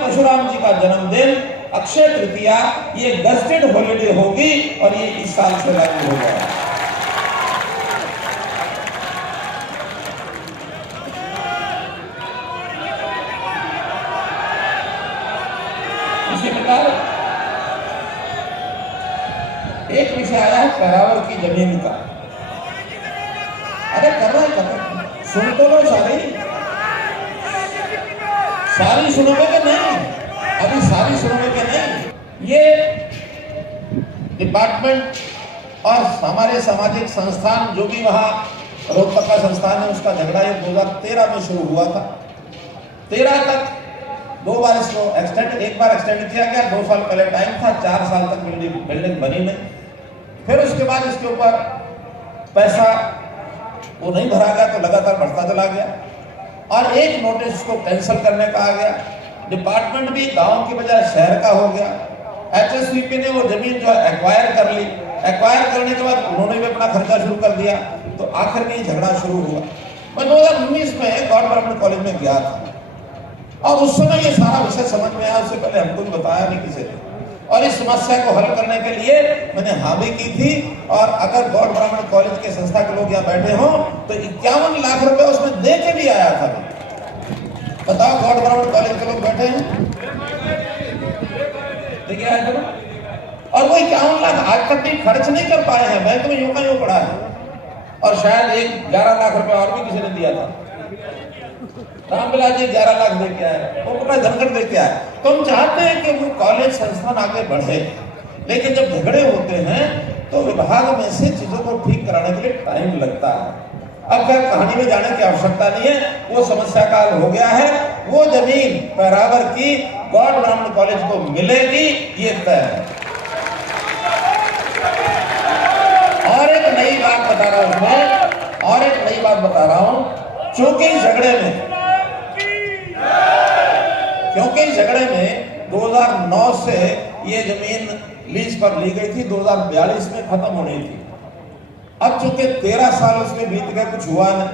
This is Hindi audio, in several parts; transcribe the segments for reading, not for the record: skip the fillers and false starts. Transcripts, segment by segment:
परशुराम जी का जन्मदिन अक्षय तृतीया ये गस्टेड हॉलिडे होगी और ये इस साल से लागू हो गया। इसी प्रकार एक विषय आया है पैरावर की जमीन का। अरे कर रहा है, सुन तो लो सारी सुनोगे कि नहीं? अभी सारी सुनोगे कि नहीं? ये डिपार्टमेंट और हमारे सामाजिक संस्थान जो भी वहाँ रोहतक का संस्थान है उसका झगड़ा ये 2013 में शुरू हुआ था। 13 तक 2 बार इसको एक्सटेंड, एक बार एक्सटेंड किया गया, 2 साल पहले टाइम था, 4 साल तक बिल्डिंग बनी नहीं। फिर उसके बाद इसके ऊपर पैसा वो नहीं भरा गया तो लगातार बढ़ता चला गया और एक नोटिस को कैंसिल करने का आ गया। डिपार्टमेंट भी गांव की बजाय शहर का हो गया। एचएसवीपी ने वो जमीन जो एक्वायर कर ली, एक्वायर करने के बाद उन्होंने भी अपना खर्चा शुरू कर दिया, तो आखिर में झगड़ा शुरू हुआ। मैं 2019 में गॉड ब्राह्मण कॉलेज में गया था और उस समय ये सारा विषय समझ में आया, उससे पहले हमको भी बताया नहीं किसी ने। और इस समस्या को हल करने के लिए मैंने हामी की थी और अगर गॉड ब्राह्मण कॉलेज के संस्था के लोग यहाँ बैठे हों तो 51 लाख रुपए उसमें दे के भी आया था। बताओ, गॉड ब्राह्मण कॉलेज के लोग बैठे हैं, देखिए आया था। और वो 51 लाख आज तक भी खर्च नहीं कर पाए हैं, बैंक में यूं का यूं पड़ा है और शायद 11 लाख रुपए और भी किसी ने दिया था। रामविलास जी 11 लाख दे के आए, वो पूरा धनखड़ दे के आए। तो हम चाहते हैं कि वो कॉलेज संस्थान आगे बढ़े, लेकिन जब झगड़े होते हैं तो विभाग में से चीजों को ठीक कराने के लिए टाइम लगता है। अब खैर कहानी में जाने की आवश्यकता नहीं है, वो समस्या का हल हो गया है। वो जमीन पैरावर की गॉड ब्राह्मण कॉलेज को मिलेगी, ये तय है। और एक नई बात बता रहा हूं मैं, और एक नई बात बता रहा हूं, क्योंकि झगड़े में 2009 से ये जमीन लीज पर ली गई थी, 2042 में खत्म होनी थी। अब चूंकि 13 साल उसमें बीत गए, कुछ हुआ नहीं,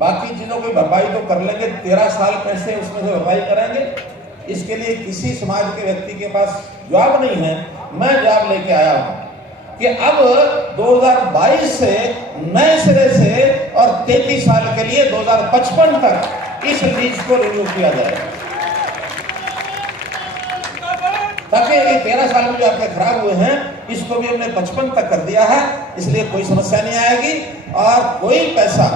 बाकी चीजों की भरपाई तो कर लेंगे, 13 साल कैसे उसमें से भरपाई करेंगे? इसके लिए किसी समाज के व्यक्ति के पास जवाब नहीं है। मैं जवाब लेके आया हूं कि अब 2022 से नए सिरे से और 33 साल के लिए 2055 तक इस लीज को रिन्यू किया जाएगा, ताकि ये 13 साल में जो आपके खराब हुए हैं इसको भी हमने 55 तक कर दिया है, इसलिए कोई समस्या नहीं आएगी। और कोई पैसा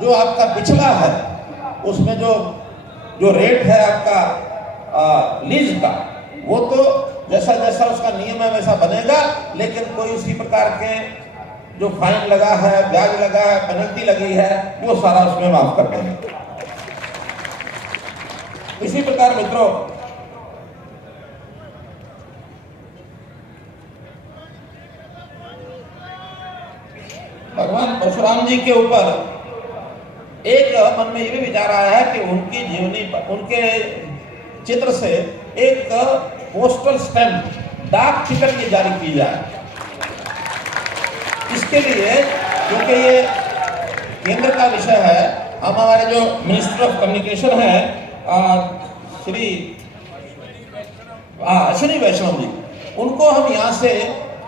जो आपका पिछला है उसमें जो रेट है आपका लीज का, वो तो जैसा जैसा उसका नियम है वैसा बनेगा, लेकिन कोई उसी प्रकार के जो फाइन लगा है, ब्याज लगा है, पेनल्टी लगी है, वो सारा उसमें माफ कर देंगे। इसी प्रकार मित्रों, भगवान परशुराम जी के ऊपर एक मन में ये भी विचार आया है कि उनकी जीवनी, उनके चित्र से एक पोस्टल स्टैम्प, डाक टिकट ये जारी की जाए। इसके लिए क्योंकि ये केंद्र का विषय है, हम हमारे जो मिनिस्टर ऑफ कम्युनिकेशन है श्री अश्विनी वैष्णव जी, उनको हम यहाँ से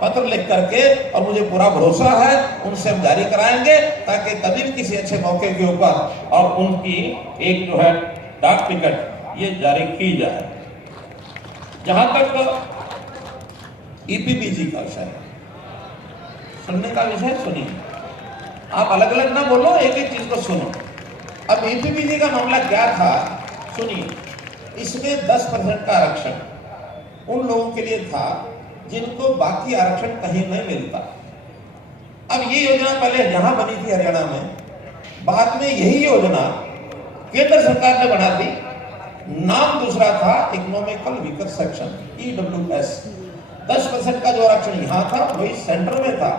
पत्र लिख करके, और मुझे पूरा भरोसा है उनसे हम जारी कराएंगे, ताकि कभी भी किसी अच्छे मौके के ऊपर और उनकी एक जो है डाक टिकट ये जारी की जाए। जहां तक ईपीपीजी का विषय, सुनने का विषय सुनिए, आप अलग अलग ना बोलो, एक एक चीज को सुनो। अब ईपीपीजी का मामला क्या था सुनिए। इसमें 10% का आरक्षण उन लोगों के लिए था जिनको बाकी आरक्षण कहीं नहीं मिलता। अब ये योजना पहले यहां बनी थी हरियाणा में, बाद में यही योजना केंद्र सरकार ने बना दी, नाम दूसरा था इकोनॉमिकल वीकर सेक्शन EWS। 10% का जो आरक्षण यहां था वही सेंटर में था।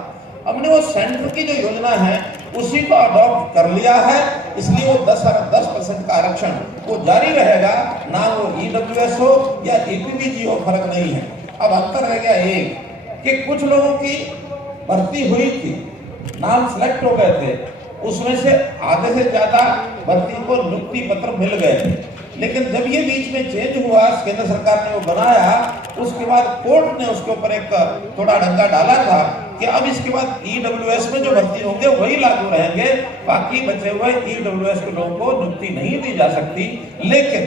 हमने वो सेंटर की जो योजना है उसी को अडॉप्ट कर लिया है, इसलिए वो 10% का आरक्षण वो जारी रहेगा, ना वो EWS हो या EPBG हो, फर्क नहीं है। अब अंतर रह गया एक कि कुछ लोगों की भर्ती हुई थी, नाम सिलेक्ट हो गए थे, उसमें से आधे से ज्यादा भर्ती को नियुक्ति पत्र मिल गए थे, लेकिन जब ये बीच में चेंज हुआ, केंद्र सरकार ने वो बनाया, उसके बाद कोर्ट ने उसके ऊपर एक थोड़ा डंगा डाला था कि अब इसके बाद ईडब्ल्यूएस में जो भर्ती होंगे वही लागू रहेंगे, बाकी बचे हुए ईडब्ल्यूएस के लोगों को नियुक्ति नहीं दी जा सकती। लेकिन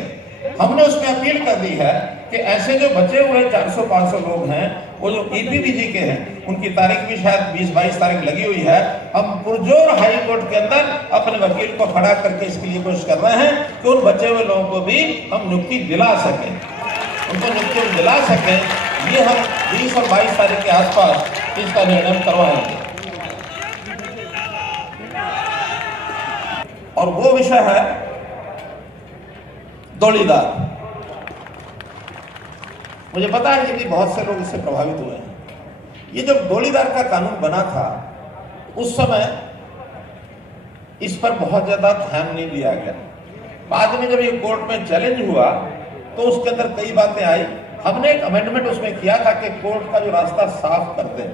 हमने उसमें अपील कर दी है कि ऐसे जो बचे हुए 400-500 लोग हैं, वो जो ईपीबीजी के हैं, उनकी तारीख भी शायद 20-22 तारीख लगी हुई है। हम पुरजोर हाई कोर्ट के अंदर अपने वकील को खड़ा करके इसके लिए कोशिश कर रहे हैं कि उन बचे हुए लोगों को भी हम नियुक्ति दिला सकें, उनको नियुक्ति दिला सकें। ये हम 20 और 22 तारीख के आसपास इसका निर्णय करवाएंगे। और वो विषय है दौड़ीदार। मुझे पता है कि बहुत से लोग इससे प्रभावित हुए हैं। ये जब दौड़ीदार का कानून बना था, उस समय इस पर बहुत ज्यादा ध्यान नहीं दिया गया। बाद में जब ये कोर्ट में चैलेंज हुआ तो उसके अंदर कई बातें आई। हमने एक अमेंडमेंट उसमें किया था कि कोर्ट का जो रास्ता साफ कर दें।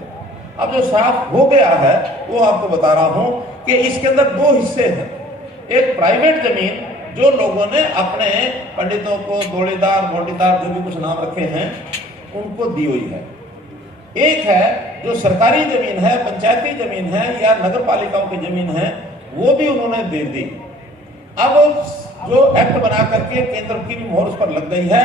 अब जो साफ हो गया है वो आपको बता रहा हूं कि इसके अंदर दो हिस्से हैं। एक प्राइवेट जमीन जो लोगों ने अपने पंडितों को दौड़ीदार, मोटीदार, जो भी कुछ नाम रखे हैं, उनको दी हुई है। एक है जो सरकारी जमीन है, पंचायती जमीन है या नगर पालिकाओं की जमीन है, वो भी उन्होंने दे दी। अब जो एक्ट बना करके केंद्र की भी मोहर उस पर लग गई है,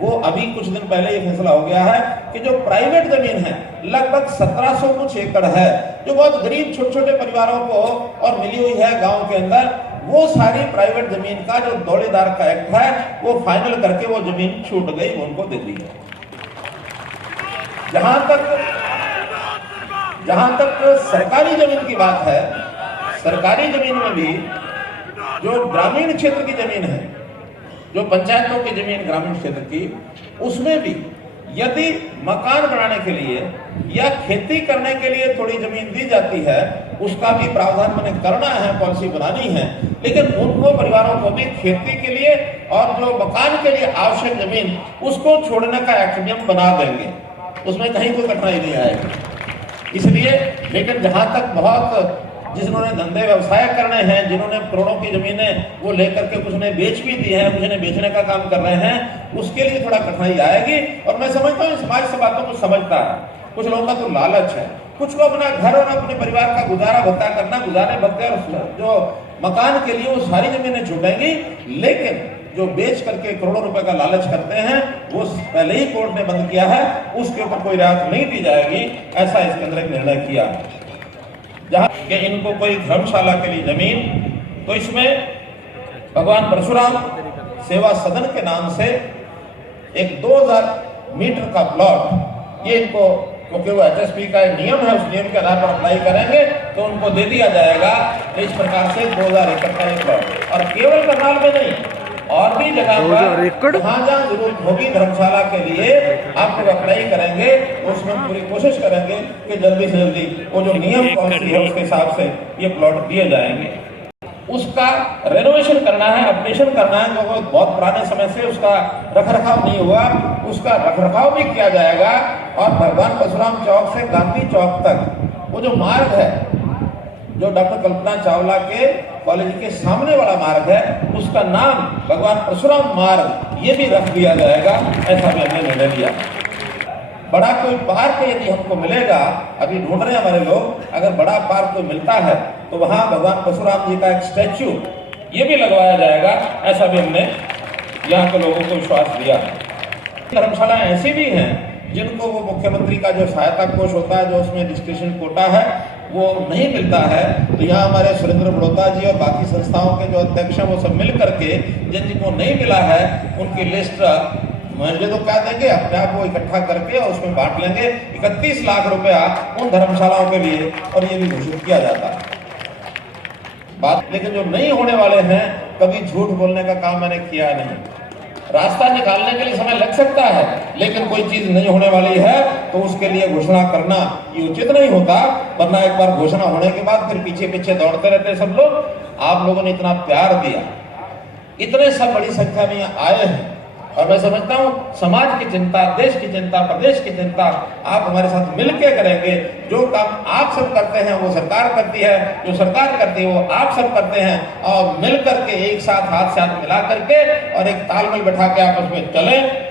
वो अभी कुछ दिन पहले ये फैसला हो गया है कि जो प्राइवेट जमीन है, लगभग 1700 कुछ एकड़ है, जो बहुत गरीब छोटे छोटे परिवारों को और मिली हुई है गांव के अंदर, वो सारी प्राइवेट जमीन का जो दौड़ीदार का एक्ट है, वो फाइनल करके वो जमीन छूट गई, वो उनको दे दी है। जहां तक सरकारी जमीन की बात है, सरकारी जमीन में भी जो ग्रामीण क्षेत्र की जमीन है, जो पंचायतों की जमीन ग्रामीण क्षेत्र की, उसमें भी यदि मकान बनाने के लिए या खेती करने के लिए थोड़ी जमीन दी जाती है, उसका भी प्रावधान मैंने करना है, पॉलिसी बनानी है। लेकिन उनको परिवारों को भी खेती के लिए और जो मकान के लिए आवश्यक जमीन, उसको छोड़ने का एक्ट भी हम बना देंगे, उसमें कहीं कोई कठिनाई नहीं आएगी। इसलिए, लेकिन जहां तक बहुत जिन्होंने धंधे व्यवसाय करने हैं, जिन्होंने करोड़ों की जमीनें वो लेकर के कुछ ने बेच भी दी है, कुछ ने बेचने का काम कर रहे हैं, उसके लिए थोड़ा कठिनाई आएगी। और मैं समझता हूँ समाज से बातों को समझता है। कुछ लोगों का तो लालच है, कुछ को अपना घर और अपने परिवार का गुजारा भत्ता करना, गुजारे भत्ते और जो मकान के लिए वो सारी जमीनें छूटेंगी। लेकिन जो बेच करके करोड़ों रुपए का लालच करते हैं, वो पहले ही कोर्ट ने बंद किया है, उसके ऊपर कोई रियायत नहीं दी जाएगी, ऐसा इसके अंदर एक निर्णय किया। जहां कि इनको कोई धर्मशाला के लिए जमीन, तो इसमें भगवान परशुराम सेवा सदन के नाम से एक 2000 मीटर का प्लॉट, ये इनको, क्योंकि वो एचएसपी का एक नियम है, उस नियम के आधार पर अप्लाई करेंगे तो उनको दे दिया जाएगा। इस प्रकार से 2000 एकड़ का एक प्लॉट, और केवल करनाल में नहीं, और भी जगह पर जहां जहां जरूरत होगी धर्मशाला के लिए, आप लोग अप्लाई करेंगे, उसमें पूरी कोशिश करेंगे कि जल्दी से जल्दी वो जो नियम पॉलिसी है उसके हिसाब से ये प्लॉट दिए जाएंगे। उसका रेनोवेशन करना है, अपडेशन करना है, क्योंकि बहुत पुराने समय से उसका रखरखाव नहीं हुआ, उसका रखरखाव भी किया जाएगा। और भगवान परशुराम चौक से गांधी चौक तक वो जो मार्ग है, जो डॉक्टर कल्पना चावला के कॉलेज के सामने वाला मार्ग है, उसका नाम भगवान परशुराम मार्ग ये भी रख दिया जाएगा, ऐसा भी हमने निर्णय लिया। बड़ा कोई पार्क यदि हमको मिलेगा, अभी ढूंढ रहे हैं हमारे लोग, अगर बड़ा पार्क कोई मिलता है तो वहां भगवान परशुराम जी का एक स्टैच्यू ये भी लगवाया जाएगा, ऐसा भी हमने यहाँ के लोगों को विश्वास दिया। धर्मशालाएं ऐसी भी हैं जिनको वो मुख्यमंत्री का जो सहायता कोष होता है, जो उसमें डिस्क्रिप्शन कोटा है, वो नहीं मिलता है, तो यहाँ हमारे सुरेंद्र बड़ौदा जी और बाकी संस्थाओं के जो अध्यक्ष हैं, वो सब मिल करके जिनको नहीं मिला है उनकी लिस्ट मुझे तो क्या देंगे, अपने आप वो इकट्ठा करके और उसमें बांट लेंगे। 31 लाख रुपया उन धर्मशालाओं के लिए, और ये भी घोषित किया जाता है बात। लेकिन जो नहीं होने वाले हैं, कभी झूठ बोलने का काम मैंने किया नहीं। रास्ता निकालने के लिए समय लग सकता है, लेकिन कोई चीज नहीं होने वाली है तो उसके लिए घोषणा करना ये उचित नहीं होता, वरना एक बार घोषणा होने के बाद फिर पीछे पीछे दौड़ते रहते सब लोग। आप लोगों ने इतना प्यार दिया, इतने सब बड़ी संख्या में आए हैं, और मैं समझता हूँ समाज की चिंता, देश की चिंता, प्रदेश की चिंता आप हमारे साथ मिलकर करेंगे। जो काम आप सब करते हैं वो सरकार करती है, जो सरकार करती है वो आप सब करते हैं, और मिल करके एक साथ हाथ से हाथ मिला करके और एक तालमेल बैठा के आपस में चलें